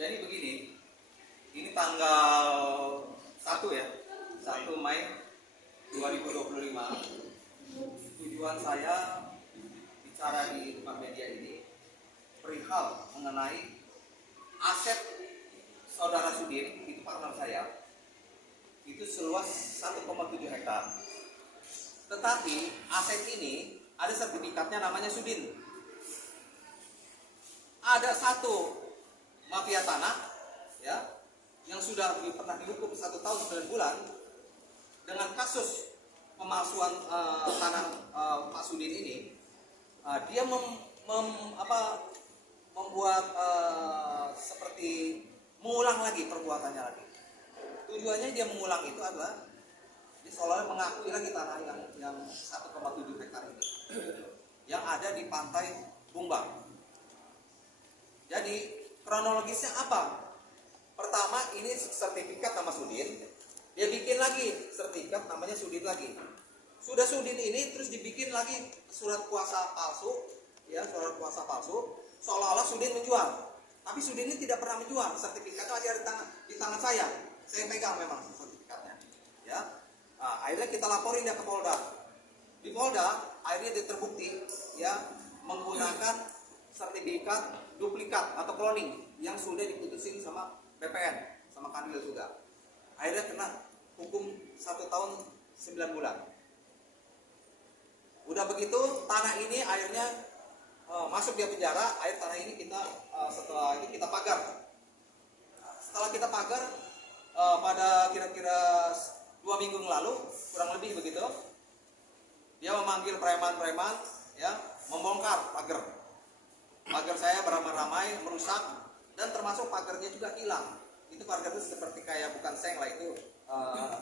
Jadi begini, ini tanggal 1 ya, 1 Mei 2025. Tujuan saya bicara di depan media ini perihal mengenai aset saudara Sudin, itu partner saya, itu seluas 1,7 hektar. Tetapi aset ini ada sertifikatnya namanya Sudin. Ada satu mafia tanah ya yang sudah pernah dihukum 1 tahun 9 bulan dengan kasus pemalsuan tanah Pak Sudin ini. Dia membuat seperti mengulang lagi perbuatannya lagi. Tujuannya dia mengulang itu adalah dia seolah mengakui lagi tanah yang 1,7 hektar ini yang ada di pantai Bumbang. Jadi kronologisnya apa? Pertama, ini sertifikat nama Sudin. Dia bikin lagi sertifikat namanya Sudin lagi. Sudah Sudin ini terus dibikin lagi surat kuasa palsu, ya, surat kuasa palsu, seolah-olah Sudin menjual. Tapi Sudin ini tidak pernah menjual. Sertifikatnya masih ada di tangan saya. Saya pegang memang sertifikatnya. Ya. Nah, akhirnya kita laporin dia ke Polda. Di Polda akhirnya dia terbukti ya menggunakan sertifikat duplikat atau cloning yang sudah diputusin sama BPN, sama Kanwil juga. Akhirnya kena hukum 1 tahun 9 bulan. Udah begitu tanah ini akhirnya masuk dia penjara. Akhir tanah ini kita setelah ini kita pagar. Setelah kita pagar pada kira-kira 2 minggu lalu, kurang lebih begitu, dia memanggil preman-preman ya membongkar pagar. Pagar saya beramai-ramai merusak dan termasuk pagarnya juga hilang. Itu pagar itu seperti kayak bukan seng lah, itu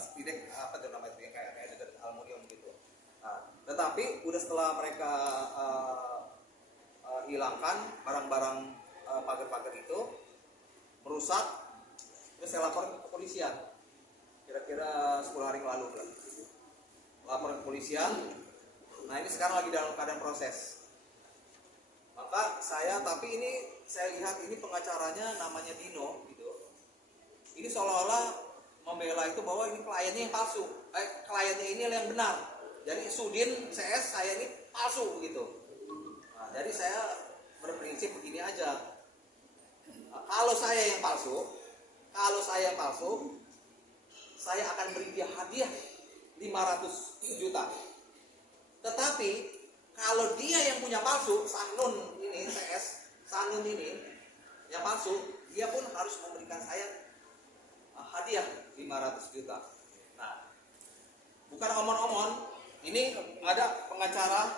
spidek apa itu namanya, kayak dari aluminium gitu. Nah, tetapi udah setelah mereka hilangkan barang-barang pagar-pagar itu merusak, terus saya lapor ke kepolisian. Kira-kira 10 hari yang lalu lah. Lapor ke kepolisian. Nah, ini sekarang lagi dalam keadaan proses. Maka tapi ini saya lihat ini pengacaranya namanya Dino gitu. Ini seolah-olah membela itu bahwa ini kliennya yang palsu. Kliennya ini yang benar. Jadi Sudin CS saya ini palsu begitu. Nah, jadi saya berprinsip begini aja. Kalau saya yang palsu, saya akan beri dia hadiah 500 juta. Tetapi kalau dia yang punya palsu, Sanun ini, CS Sanun ini yang palsu, dia pun harus memberikan saya hadiah 500 juta. Nah, bukan omon-omon, ini ada pengacara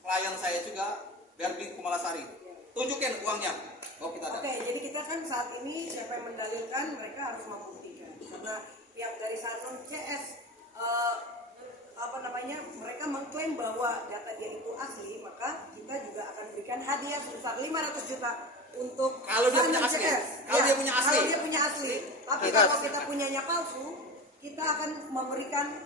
klien saya juga, Berbi Kumalasari. Tunjukin uangnya. Oh, kita ada. Oke, jadi kita kan saat ini siapa yang mendalilkan, mereka harus membuktikan. Karena pihak dari Sanun CS mereka mengklaim bahwa data dia itu asli, maka kita juga akan berikan hadiah sebesar 500 juta untuk kalau dia punya asli. Kalau dia punya asli. Tapi kalau kita punyanya palsu, kita akan memberikan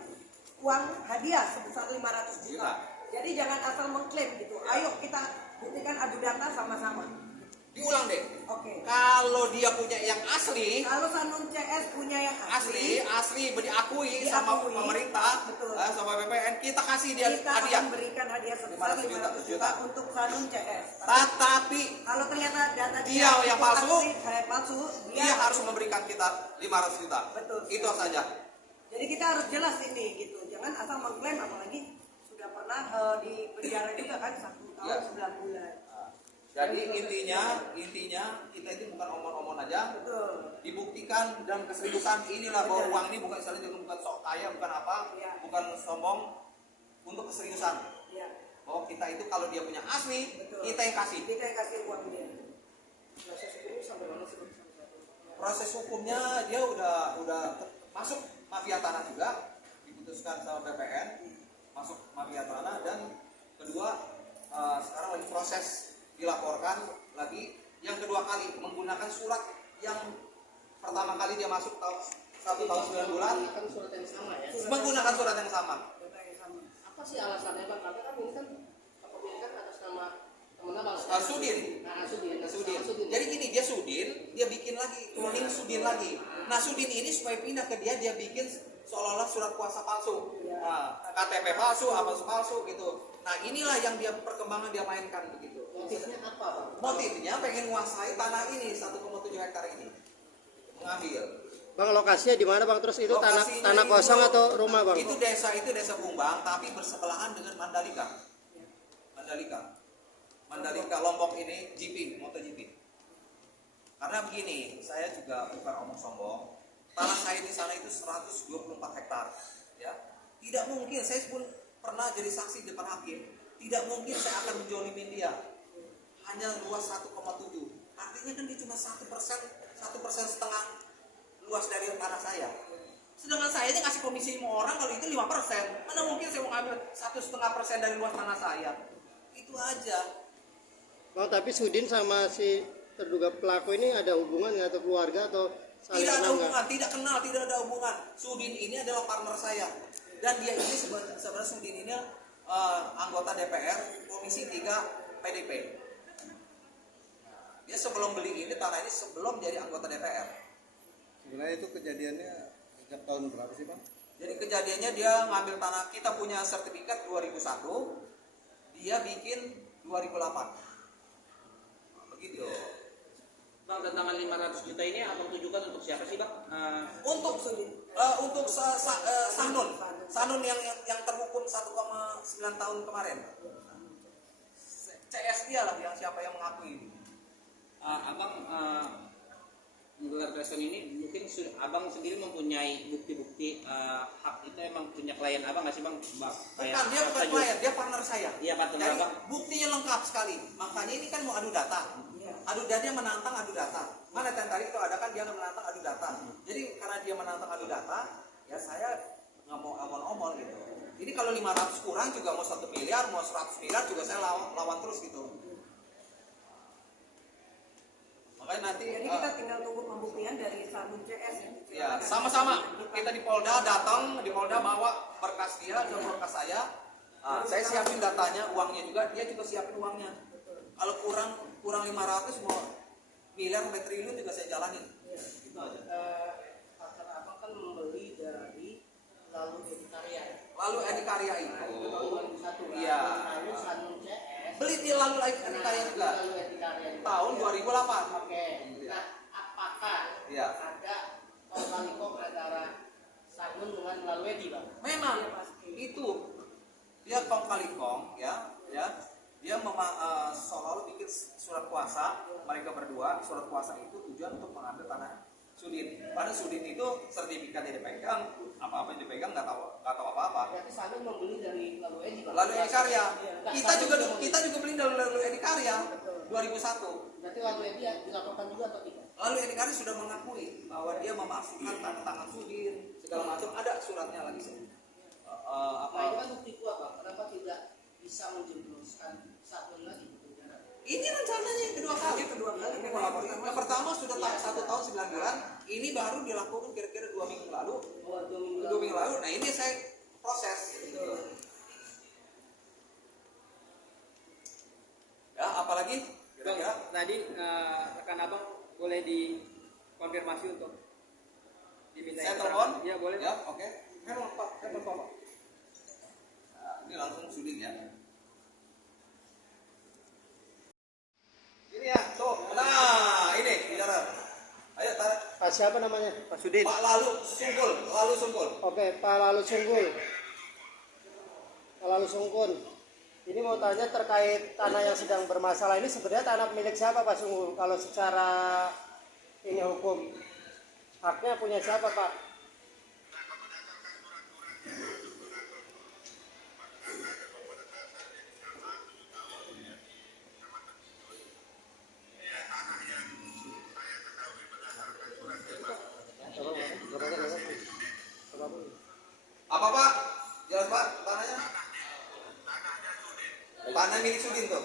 uang hadiah sebesar 500 juta. Jadi jangan asal mengklaim gitu. Ayo kita buktikan, adu data sama-sama. Diulang deh. Oke. Kalau dia punya yang asli, kalau Sanun CS punya yang asli diakui sama pemerintah, betul, sama BPN, kita kasih dia kita hadiah. akan berikan hadiah sebesar 500 juta untuk Sanun CS. Tetapi kalau ternyata data dia yang palsu, dia harus memberikan kita 500 juta. Betul. Itu saja. Jadi kita harus jelas ini gitu. Jangan asal mengklaim, apalagi sudah pernah di penjara juga kan 1 tahun 9 bulan. Jadi intinya kita itu bukan omon-omon aja. Betul. Dibuktikan dan keseriusan inilah bahwa uang ini bukan sok kaya, bukan apa, bukan sombong, untuk keseriusan. Ya. Bahwa kita itu kalau dia punya asli, betul, kita yang kasih. Kita yang kasih uang dia. Proses hukumnya sampai mana sih? Proses hukumnya dia udah masuk mafia tanah juga, diputuskan sama BPN, masuk mafia tanah, dan kedua sekarang lagi proses dilaporkan lagi yang kedua kali menggunakan surat yang pertama kali dia masuk 1 tahun 9 bulan menggunakan surat yang sama ya. Menggunakan surat yang sama. Apa sih alasannya Bang? Karena kan ini kan kepemilikan atas nama teman Abang. Sudin. Sudin. Jadi gini, dia Sudin dia bikin lagi cloning Sudin lagi. Nah Sudin ini supaya pindah ke dia bikin seolah-olah surat kuasa palsu, nah, KTP palsu, apa palsu gitu. Nah inilah yang dia perkembangan dia mainkan begitu. Motifnya apa, Bang? Motifnya pengen menguasai tanah ini 1,7 hektar ini, mengambil. Bang, lokasinya di mana Bang? Terus itu Lokasinya tanah itu- kosong atau rumah Bang? Itu desa Bumbang, tapi bersebelahan dengan Mandalika. Mandalika Lombok ini GP, MotoGP. Karena begini, saya juga bukan omong sombong. Tanah saya di sana itu 124 hektar, ya. Tidak mungkin, saya pun pernah jadi saksi di depan hakim. Tidak mungkin saya akan menjolimin dia. Hanya luas 1,7. Artinya kan dia cuma 1% setengah luas dari tanah saya. Sedangkan saya ini kasih komisi 5 orang, kalau itu 5%. Mana mungkin saya mau ambil 1,5% dari luas tanah saya? Itu aja. Bang, tapi Sudin sama si terduga pelaku ini ada hubungan nggak, atau keluarga atau saling Tidak ada kenal nggak? hubungan, tidak kenal, tidak ada hubungan. Sudin ini adalah partner saya. Dan dia ini sebenarnya Sudin ini anggota DPR Komisi 3 PDP. Dia sebelum beli ini tanah ini sebelum jadi anggota DPR. Sebenarnya itu kejadiannya sejak tahun berapa sih Bang? Jadi kejadiannya dia ngambil tanah, kita punya sertifikat 2001, dia bikin 2008. Begitu. Bang, tantangan 500 juta ini abang tujukan untuk siapa sih Bang? Untuk Sanun yang terhukum 1,9 tahun kemarin. CS dia lah yang siapa yang mengakui ini. Abang menggelar presen ini mungkin abang sendiri mempunyai bukti-bukti hak itu emang punya klien abang nggak sih Bang? Bukan, dia bukan klien, dia partner saya. Iya, partner Jadi abang. buktinya lengkap sekali. Makanya ini kan mau adu data. Adu data, dia menantang adu data. Mana yang tadi itu ada kan dia menantang adu data. Jadi karena dia menantang adu data, ya saya nggak mau omong-omong gitu. Ini kalau 500 kurang juga mau 1 miliar, mau 100 miliar juga saya lawan terus gitu. Makanya nanti Jadi kita tinggal tunggu pembuktian dari Sanun CS ya. ya sama-sama kita di Polda datang, di Polda bawa berkas dia dan berkas saya. Saya siapin datanya, uangnya juga, dia juga siapin uangnya. Kalau kurang 500 mau miliar sampai triliun juga saya jalanin. Gitu aja. Partner abang kan membeli dari lalu Edikarya. Lalu Edi Karya itu, Itu tahun 2001 kan? Iya. Lalu Sanun CS. beli di lalu Edi Karya juga Lalu Edikarya juga. tahun 2008. Oke. Nah, apakah Iya. ada kong antara Sanun dengan lalu Edi Bang? Memang itu dia kong kali kong ya dia seolah-olah bikin surat kuasa mereka berdua. Surat kuasa itu tujuan untuk mengambil tanah Sudin. Pada Sudin itu sertifikatnya dipegang, apa-apa yang dipegang nggak tahu apa-apa. Berarti Sanun membeli dari lalu Edi Bang? Lalu Edi Karya, Iya. kita juga beli dari lalu Edi Karya 2001. Berarti lalu Edi dilaporkan juga atau tidak? Lalu Edi Karya sudah mengakui bahwa dia memasukkan tanda tangan Sudin segala macam, ada suratnya lagi sih. Nah itu kan bukti kuat Bang, kenapa tidak bisa menjebloskan Sanun lagi ke penjara? Ini rencananya yang kedua kali. Yang pertama sudah 1 tahun 9 bulan. Ini baru dilakukan kira-kira 2 minggu lalu. Oh, 2 minggu 2 minggu lalu. Nah ini saya proses. Ya apalagi? Bang, Kira-kira? tadi rekan abang boleh dikonfirmasi untuk diminta Saya keterangan? telepon? Iya boleh. Ya oke. Telepon Pak. Nah, ini langsung Sudin ya. Ini ya, tuh. Nah ini bicara. Ayo tarik. Pak siapa namanya? Pak Sudin. Pak Lalu Sungkul. Oke, Pak Lalu Sungkul. Pak Lalu Sungkul. Ini mau tanya terkait tanah yang sedang bermasalah ini, sebenarnya tanah milik siapa Pak Sungkul? Kalau secara ini hukum, haknya punya siapa Pak? Apa Pak? Jelas Pak tanahnya? Tanah milik Sudin tuh.